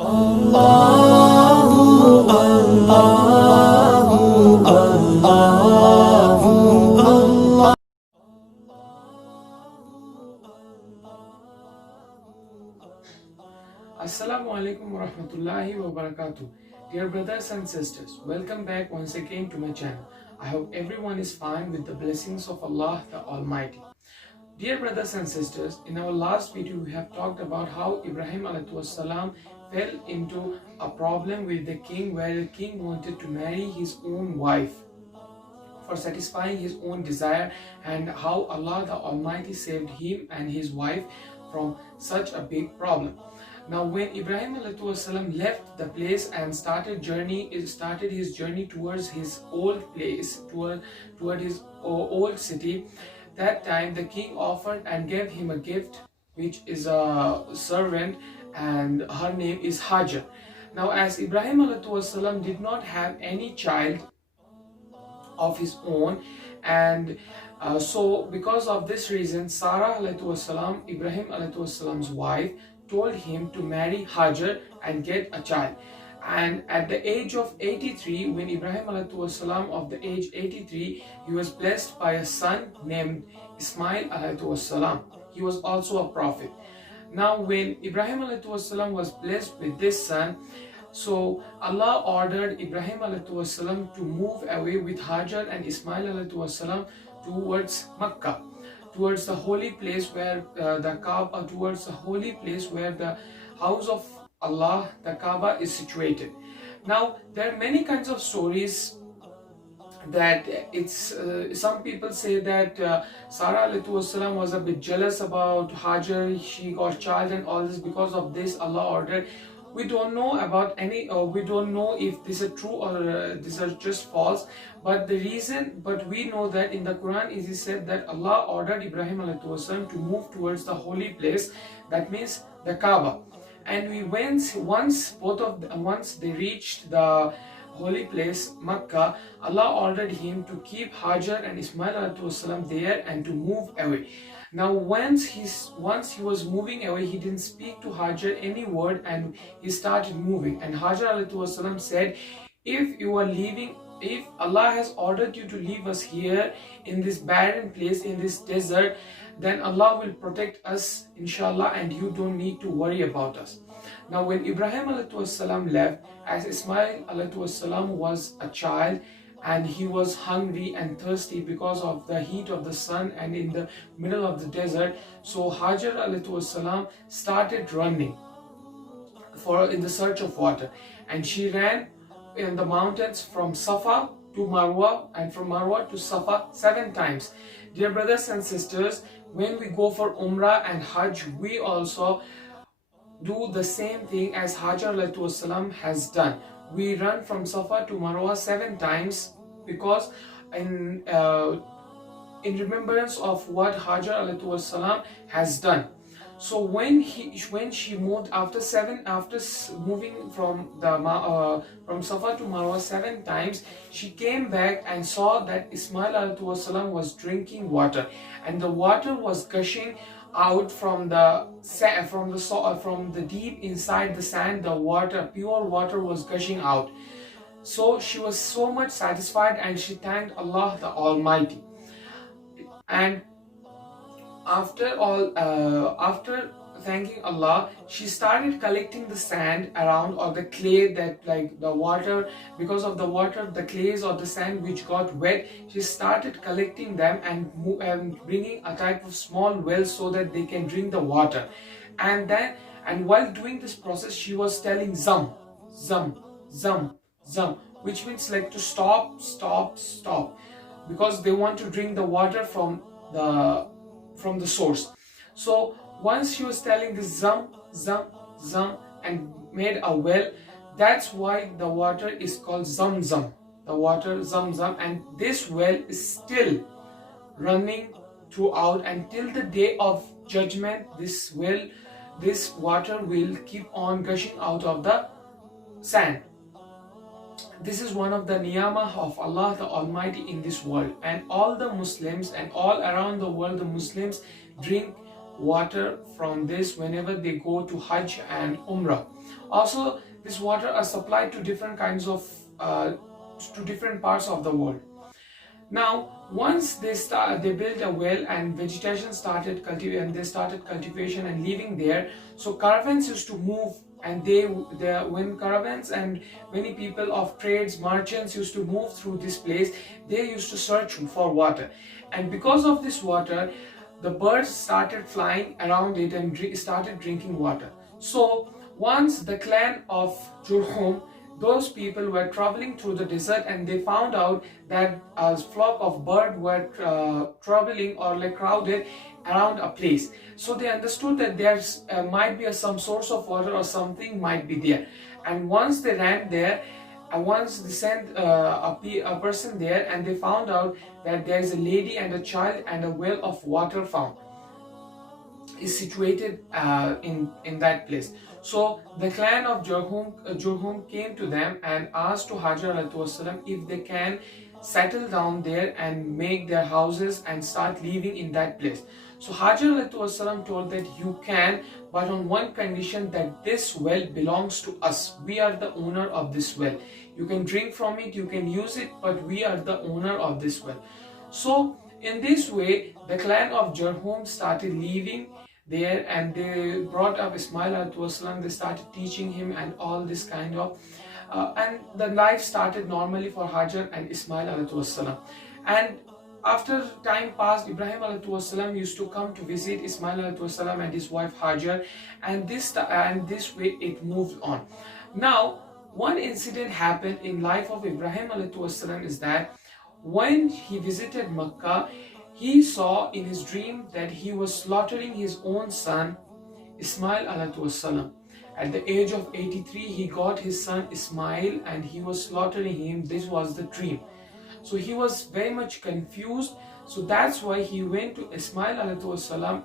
Assalamu alaikum wa rahmatullahi wa barakatuh. Dear brothers and sisters, welcome back once again to my channel. I hope everyone is fine with the blessings of Allah the Almighty. Dear brothers and sisters, in our last video we have talked about how Ibrahim salam fell into a problem with the king, where the king wanted to marry his own wife for satisfying his own desire, and how Allah the Almighty saved him and his wife from such a big problem. Now, when Ibrahim ﷺ left the place and started his journey towards his old place, toward his old city, that time the king offered and gave him a gift, which is a servant, and her name is Hajar. Now, as Ibrahim ﷺ did not have any child of his own, and so because of this reason, Sarah ﷺ, Ibrahim ﷺ's wife, told him to marry Hajar and get a child. And at the age of 83, when Ibrahim ﷺ of the age 83, he was blessed by a son named Ismail ﷺ. He was also a prophet. Now, when Ibrahim ﷺ was blessed with this son, so Allah ordered Ibrahim ﷺ to move away with Hajar and Ismail ﷺ towards Makkah, towards the holy place where the Kaaba, towards the holy place where the house of Allah, the Kaaba, is situated. Now, there are many kinds of stories that it's some people say that Sarah ﷺ was a bit jealous about Hajar. She got child and all this. Because of this, Allah ordered. We don't know about any, we don't know if this is true or these are just false. But we know that in the Quran it is said that Allah ordered Ibrahim ﷺ to move towards the holy place. That means the Kaaba. And once they reached the holy place, Makkah, Allah ordered him to keep Hajar and Ismail ﷺ there and to move away. Now, once he was moving away, he didn't speak to Hajar any word, and he started moving. And Hajar ﷺ said, if Allah has ordered you to leave us here in this barren place, in this desert, then Allah will protect us, inshallah, and you don't need to worry about us. Now, when Ibrahim ﷺ left, as Ismail ﷺ was a child, and he was hungry and thirsty because of the heat of the sun and in the middle of the desert, so Hajar ﷺ started running in the search of water, and she ran in the mountains from Safa to Marwa, and from Marwa to Safa 7 times. Dear brothers and sisters, when we go for Umrah and Hajj, we also do the same thing as Hajar ﷺ has done. We run from Safa to Marwa 7 times, because in remembrance of what Hajar ﷺ has done. So when she moved after moving from Safa to Marwa 7 times, she came back and saw that Ismail ﷺ was drinking water, and the water was gushing out from the deep inside the sand. The water, pure water, was gushing out. So she was so much satisfied, and she thanked Allah the Almighty. And after thanking Allah, she started collecting the sand around, or the clay, that like the water, because of the water, the clays or the sand which got wet, she started collecting them and bringing a type of small well so that they can drink the water. And while doing this process, she was telling zam, zam, zam, zam, which means like to stop, stop, stop, because they want to drink the water from the source. So once she was telling this zam, zam, zam, and made a well, that's why the water is called zam zam, the water zam zam. And this well is still running throughout until the day of judgment. This water will keep on gushing out of the sand. This is one of the niyamah of Allah the Almighty in this world, and all the Muslims and all around the world, the Muslims drink water from this whenever they go to Hajj and Umrah. Also, this water are supplied to different kinds of to different parts of the world. Now, once they built a well and vegetation started they started cultivation and living there. So caravans used to move, and when caravans and many people of trades, merchants used to move through this place, they used to search for water. And because of this water, the birds started flying around it and started drinking water. So once the clan of Jurhum, those people were traveling through the desert, and they found out that a flock of birds were traveling or like crowded around a place. So they understood that there's might be some source of water or something might be there. And once they ran there, once they sent a person there, and they found out that there is a lady and a child, and a well of water found is situated in that place. So the clan of Jurhum came to them and asked to Hajar ﷺ if they can settle down there and make their houses and start living in that place. So Hajar ﷺ told that you can, but on one condition, that this well belongs to us. We are the owner of this well. You can drink from it, you can use it, but we are the owner of this well. So in this way, the clan of Jurhum started living there, and they brought up Ismail ﷺ. They started teaching him and all this kind of and the life started normally for Hajar and Ismail ﷺ. And after time passed, Ibrahim ﷺ used to come to visit Ismail ﷺ and his wife Hajar, and this way it moved on. Now, one incident happened in life of Ibrahim ﷺ is that when he visited Makkah, he saw in his dream that he was slaughtering his own son Ismail ﷺ. At the age of 83, he got his son Ismail and he was slaughtering him. This was the dream. So he was very much confused. So that's why he went to Ismail ﷺ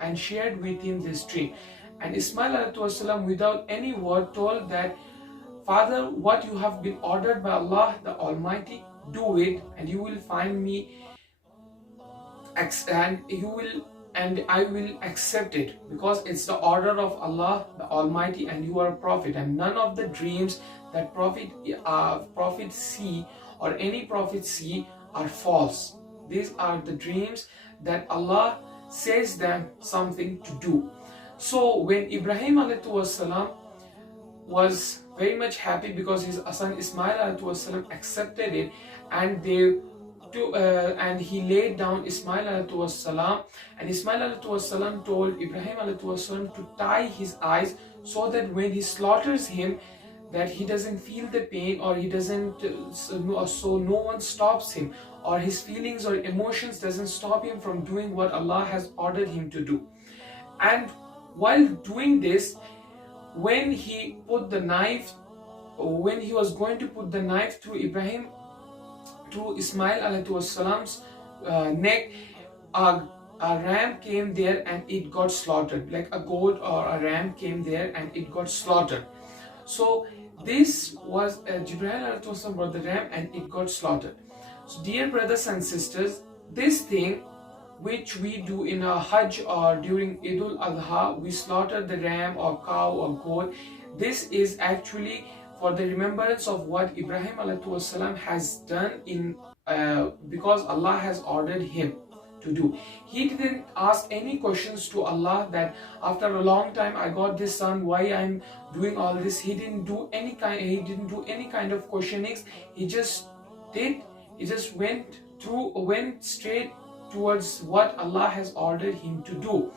and shared with him this dream. And Ismail ﷺ, without any word, told that, Father, what you have been ordered by Allah the Almighty, do it, and you will find me, and I will accept it, because it's the order of Allah the Almighty, and you are a prophet, and none of the dreams that prophets see or any prophet see are false. These are the dreams that Allah says them something to do. So when Ibrahim ﷺ was very much happy because his son Ismail ﷺ accepted it, and and he laid down Ismail ﷺ, and Ismail ﷺ told Ibrahim ﷺ to tie his eyes, so that when he slaughters him, that he doesn't feel the pain, or he doesn't so no one stops him, or his feelings or emotions doesn't stop him from doing what Allah has ordered him to do. And while doing this, when he was going to put the knife through Ismail ﷺ's neck, a ram came there and it got slaughtered. Like a goat or a ram came there and it got slaughtered. So this was Jibreel ﷺ brought the ram and it got slaughtered. So dear brothers and sisters, this thing which we do in a Hajj or during Eid al-Adha, we slaughter the ram or cow or goat. This is actually for the remembrance of what Ibrahim ﷺ has done because Allah has ordered him to do. He didn't ask any questions to Allah that after a long time I got this son, why I'm doing all this. He didn't do any kind of questionings. He just went straight towards what Allah has ordered him to do.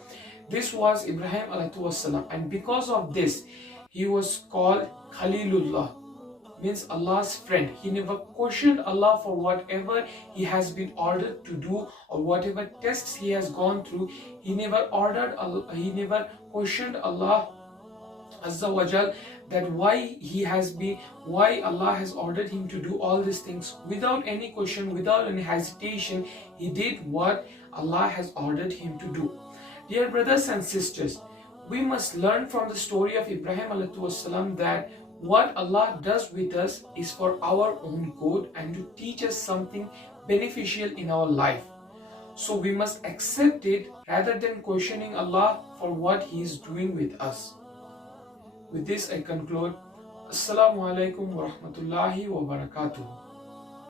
This was Ibrahim ﷺ, and because of this, he was called Khalilullah, means Allah's friend. He never questioned Allah for whatever he has been ordered to do or whatever tests he has gone through. He never questioned Allah Azza wa Jal that why Allah has ordered him to do all these things. Without any question, without any hesitation, he did what Allah has ordered him to do. Dear brothers and sisters, we must learn from the story of Ibrahim ﷺ that what Allah does with us is for our own good and to teach us something beneficial in our life. So we must accept it rather than questioning Allah for what He is doing with us. With this I conclude. Assalamu alaikum wa rahmatullahi wa barakatuh.